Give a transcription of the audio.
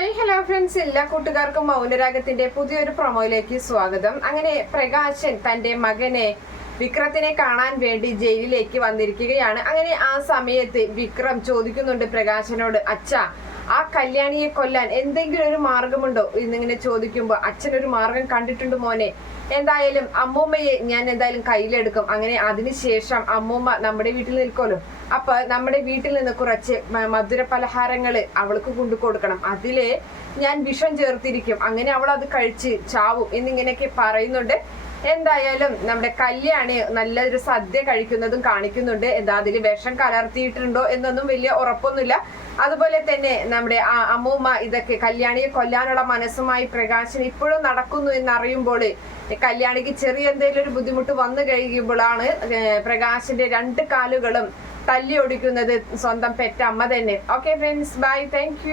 Hi hello friends. എല്ലാ കൂട്ടുകാർക്കും മൗനരാഗത്തിന്റെ പുതിയൊരു പ്രൊമോയിലേക്ക് സ്വാഗതം. അങ്ങനെ പ്രകാശൻ തന്റെ മകനെ വിക്രത്തിനെ കാണാൻ വേണ്ടി ജയിലിലേക്ക് വന്നിരിക്കുകയാണ്. അങ്ങനെ ആ സമയത്ത് വിക്രം ചോദിക്കുന്നുണ്ട് പ്രകാശനോട് അച്ഛ ആ കല്യാണിയെ കൊല്ലാൻ എന്തെങ്കിലും ഒരു മാർഗമുണ്ടോ? ഇന്നിങ്ങനെ ചോദിക്കുമ്പോൾ അച്ഛൻ ഒരു മാർഗം കണ്ടിട്ടുണ്ട് മോനെ. എന്തായാലും അമ്മൂമ്മയെ ഞാൻ എന്തായാലും കയ്യിലെടുക്കും. അങ്ങനെ അതിനുശേഷം അമ്മൂമ്മ നമ്മുടെ വീട്ടിൽ നിൽക്കുമല്ലോ. അപ്പൊ നമ്മുടെ വീട്ടിൽ നിന്ന് കുറച്ച് മധുര പലഹാരങ്ങൾ അവൾക്ക് കൊണ്ടു കൊടുക്കണം. അതിൽ ഞാൻ വിഷം ചേർത്തിരിക്കും. അങ്ങനെ അവൾ അത് കഴിച്ച് ചാവും എന്നിങ്ങനെയൊക്കെ പറയുന്നുണ്ട്. എന്തായാലും നമ്മുടെ കല്യാണി നല്ലൊരു സദ്യ കഴിക്കുന്നതും കാണിക്കുന്നുണ്ട്. എന്താ അതിൽ വിഷം കലർത്തിയിട്ടുണ്ടോ എന്നൊന്നും വലിയ ഉറപ്പൊന്നുമില്ല. അതുപോലെ തന്നെ നമ്മുടെ അമ്മൂമ്മ ഇതൊക്കെ കല്യാണിയെ കൊല്ലാനുള്ള മനസ്സുമായി പ്രകാശൻ ഇപ്പോഴും നടക്കുന്നു എന്നറിയുമ്പോൾ കല്യാണിക്ക് ചെറിയ എന്തെങ്കിലും ഒരു ബുദ്ധിമുട്ട് വന്നു കഴിയുമ്പോഴാണ് പ്രകാശിന്റെ രണ്ട് കാലുകളും തല്ലി ഓടിക്കുന്നത് സ്വന്തം പെറ്റ അമ്മ തന്നെ ഓക്കെ ഫ്രണ്ട്സ് ബൈ താങ്ക്